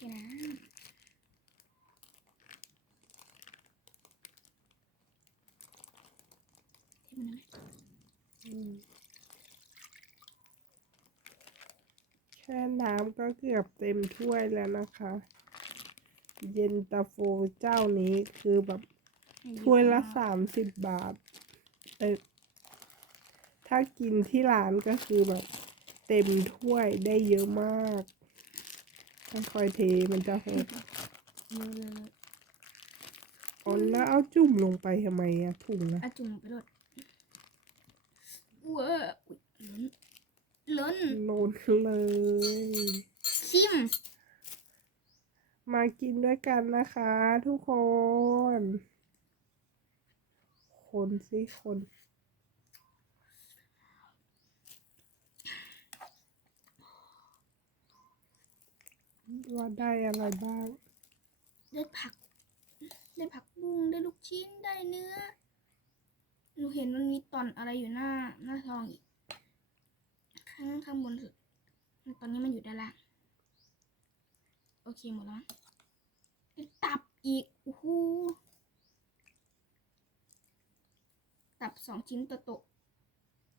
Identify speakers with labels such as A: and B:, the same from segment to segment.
A: ช่น้ำเทมันนะ
B: อืมแค่น้ำก็เกือบเต็มถ้วยแล้วนะคะ เย็นตาโฟเจ้านี้คือแบบถ้วยละสามสิบบาทเออถ้ากินที่ร้านก็คือแบบเต็มถ้วยได้เยอะมาก ค่อยๆเทมันจะหก
A: เยอะเลย
B: อ๋อแล้วเอาจุ่มลงไปทำไมอะถุงนะ
A: อาจุ่มไปรดว้าอุ๊ยล้นล้น
B: โลนเลย
A: ชิม
B: มากินด้วยกันนะคะ ทุกคน คนสิคน ว่าได้อะไรบ้าง
A: ได้ผัก ได้ผักบุ้งได้ลูกชิ้นได้เนื้อ หนูเห็นมันมีตอนอะไรอยู่หน้าหน้าทองอีก ข้างข้างบนสุด ตอนนี้มันอยู่ด้านล่าง โอเคหมดแล้วมั้งได้ตับอีกโอ้โหตับสองชิ้นโต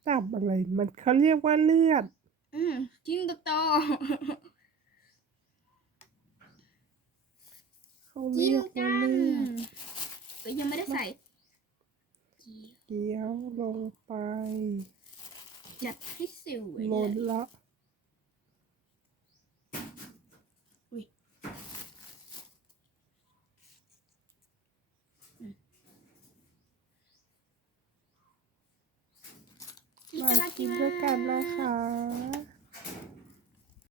B: ตับอะไร มันเขาเรียกว่าเลือด
A: ๆอืมชิ้นโต
B: เขา
A: จิ้
B: เรี
A: ม
B: ยก
A: กั
B: ว่านเลือด
A: เอ้ยังไม่ได้ใส่เคี้ยว
B: ลงไป
A: จัดให้สิวเล้
B: น
A: เลย
B: ล่มาะ
A: รั
B: กินด้วยกันนะคะ